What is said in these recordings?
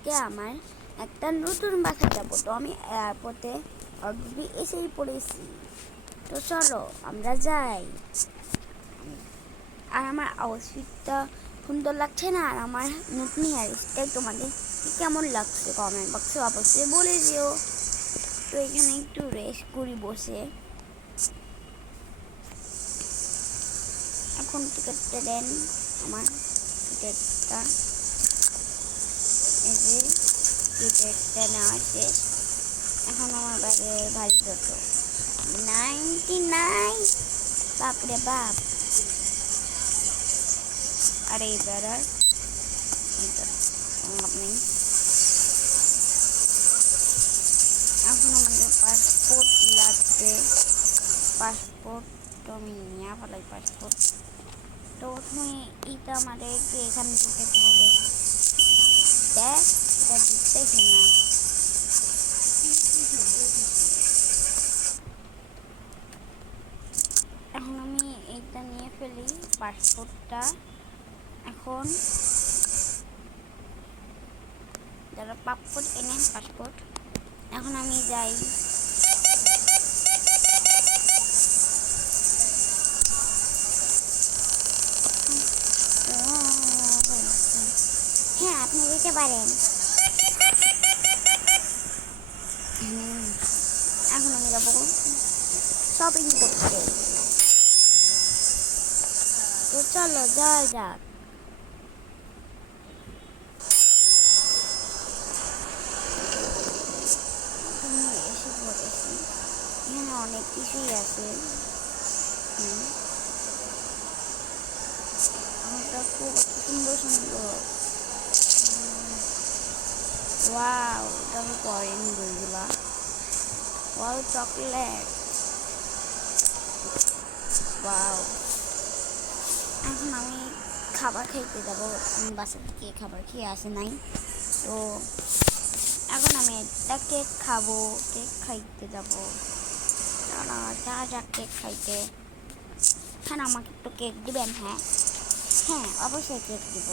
আজকে আমার একটা নতুন বাসা যাবো, তো আমি এয়ারপোর্টে অলরেডি এসেই পড়েছি। তো চলো আমরা যাই। আর আমার আউটফিটটা সুন্দর লাগছে না? আর আমার নতুন হেয়ার স্টাইল তোমাদের কেমন লাগছে কমেন্ট বক্সে অবশ্যই বলে দিও। তো এখানে একটু রেস্ট করি বসে। এখন টিকিটটা দেন, আমার টিকিটটা, এই যে টিকিটটা নেওয়া শেষ। এখন আমার ব্যাগে ভাজি যত 99, বাপরে বাপ। আর এইবার আর লাভ নেই। এখন আমাদের পাসপোর্ট লাগবে। পাসপোর্ট তো আমি নিয়ে ফেলাই পাসপোর্ট। তো প্রথমে এইটা আমাদেরকে এখান থেকে যেতে হবে। দেখ এটা দিতেছে না। এখন আমি এইটা নিয়ে ফেলি পাসপোর্টটা। এখন যারা পাসপোর্ট এনেন পাসপোর্ট, এখন আমি যাই। হ্যাঁ আপনি যেতে পারেন। এখন আমি যাবো শপিং করতে। তো চলো যাওয়া যাক। আমি এসে পড়েছি, এখানে অনেক কিছুই আছে। আমারটা খুব সুন্দর সুন্দর। ওয়াও, এটা আমি পরেনি বইগুলা। Wow chocolate, wow. এখন আমি খাবার খাইতে যাবো। আমি বাসা থেকে খাবার খেয়ে আসে নাই, তো এখন আমি একটা কেক খাবো। কেক খাইতে যাবো। যা যা কেক খাইতে। হ্যাঁ আমাকে একটু কেক দিবেন? হ্যাঁ হ্যাঁ অবশ্যই কেক দিব।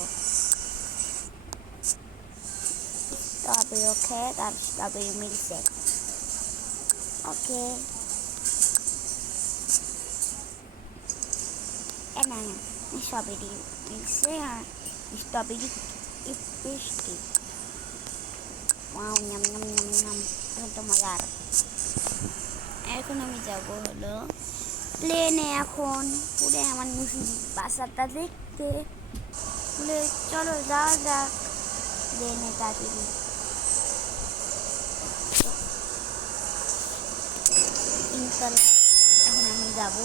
স্ট্রবেরি কেক আর স্ট্রবেরি মিল্কশেক। ওকে। না না, স্ট্রবেরি মিল্কশেক আর স্ট্রবেরি পেস্ট্রি। ওয়াও, নাম নাম নাম নাম, এখন তো মজার। এখন আমি যাব হলো প্লেনে। এখন পুরে আমার বাসাটা দেখতে। পুরে চলো যাওয়া যাক প্লেনে তাড়াতাড়ি। তিনতলায় এখন আমি যাব,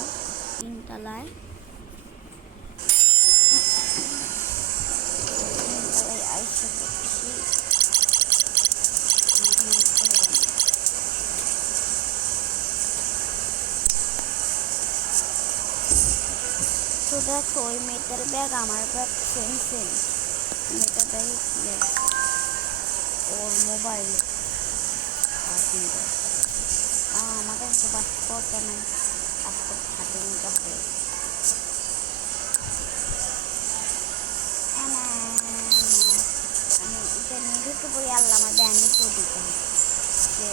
তিনতলায়। তিনতলায় আইসা করছি। তো দেখো ওই মেয়েটার ব্যাগ আমার ব্যাগ সেম সেম। মেয়েটার ব্যাগে কি আছে? ওর মোবাইল। আমাদের তো পাসপোর্ট নেই, পাসপোর্ট হাতে নিতে হবে। আমি এটা নিয়ে ঢুকে পড়ি, আল্লাহ আমার ব্যান্ডে করে দিতে হবে।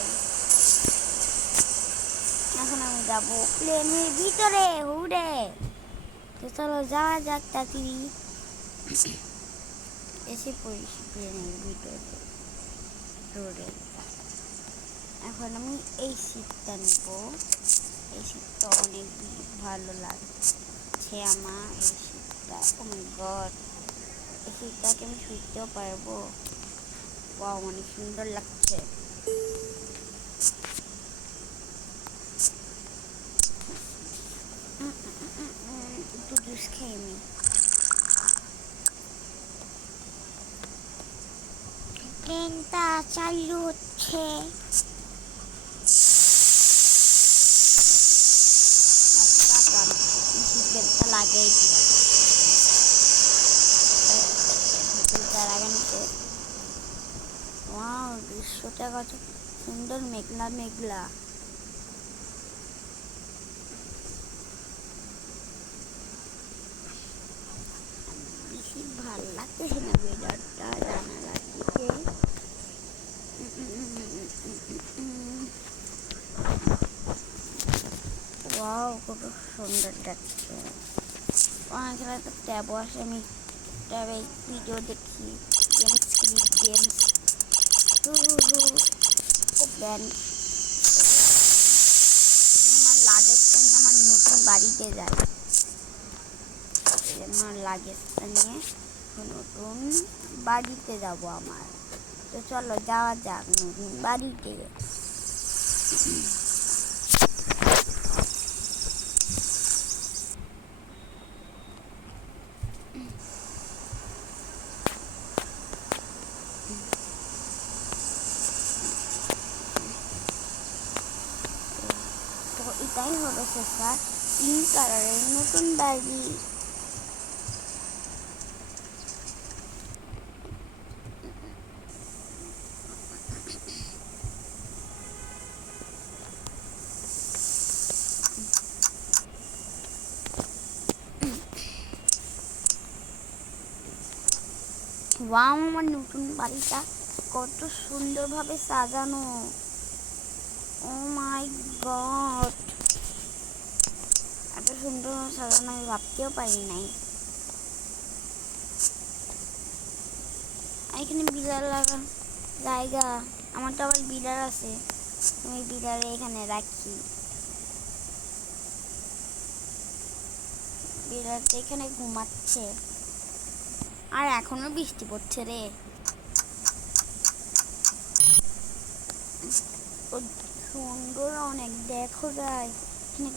এখন আমি যাবো প্লেনের ভিতরে উড়ে। তো চলো যাওয়া যাক তাড়াতাড়ি। এসে পড়েছি প্লেনের ভিতরে রোডে। এখন আমি এই সিটটা নেব। এই সিটটা অনেক ভালো লাগছে আমার। এই সিটটা, ও মাই গড, এই সিটটাকে আমি শুইতেও পারবো। ওয়াও, অনেক সুন্দর লাগছে। একটু জুস খাই আমি। প্লেনটা চালু হচ্ছে। সিটবেল্টটা লাগেই লাগানোতে। ওয়াও, দৃশ্যটা কত সুন্দর, মেঘলা মেঘলা। বেশি ভালো লাগতেছে না ওয়েদারটা, জানালার দিকে। সুন্দর দেখতে। অনেক খেলায় তো ট্যাবও আসে, আমি ট্যাবে ভিডিও দেখি, গেমস খেলি, গেমস ব্যান্ড। আমার লাগেজটা নিয়ে আমার নতুন বাড়িতে যাই, আমার লাগেজটা নিয়ে নতুন বাড়িতে যাব আমার। তো চলো যাওয়া যাক নতুন বাড়িতে। তো এটাই হলো স্যার পিঙ্ক কালারের নতুন বাড়ি। ওয়াও, আমার নতুন বাড়িটা কত সুন্দরভাবে সাজানো। ও মাই গড, এত সুন্দর সাজানো আমি ভাবতেও পারি নাই। এখানে বিড়াল লাগা জায়গা, আমার তো আবার বিড়াল আছে, আমি বিড়াল এখানে রাখি। বিড়ালটা এখানে ঘুমাচ্ছে, আর এখনো বৃষ্টি পড়ছে রে। সুন্দর অনেক, দেখো যায় এখানে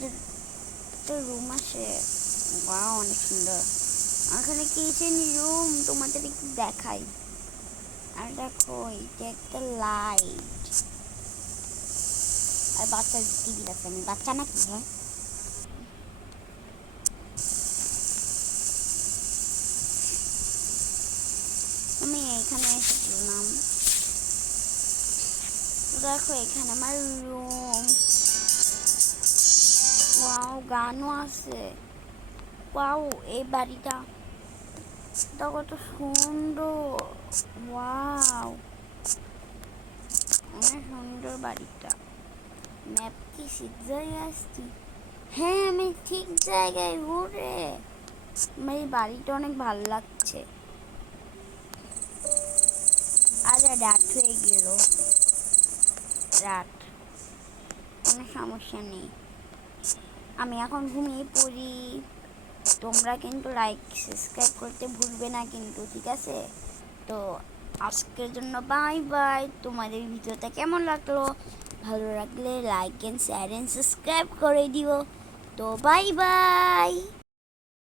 একটা রুম আছে, অনেক সুন্দর। এখানে কিচেন রুম তোমাদের একটু দেখাই। আর দেখো এটা একটা লাইট, আর বাচ্চার টিভি আছে। আমি বাচ্চা নাকি? হ্যাঁ, আমি এখানে এসেছিলাম। দেখো এখানে আমার রুম, ওয়াও গানও আছে। ওয়াও, এই বাড়িটা কত সুন্দর, ওয়াও অনেক সুন্দর বাড়িটা। ম্যাপ কি ঠিক জায়গায় আসছি? হ্যাঁ, আমি ঠিক জায়গায় ঘুরে। আমার এই বাড়িটা অনেক ভালো লাগছে। আজ রাত হয়ে গেল, রাত, কোনো সমস্যা নেই, আমি এখন ঘুমিয়ে পড়ি। তোমরা কিন্তু লাইক সাবস্ক্রাইব করতে ভুলবে না কিন্তু, ঠিক আছে? তো আজকের জন্য বাই বাই। তোমাদের ভিডিওটা কেমন লাগলো? ভালো লাগলে like and share and subscribe করে দিও। তো বাই বাই।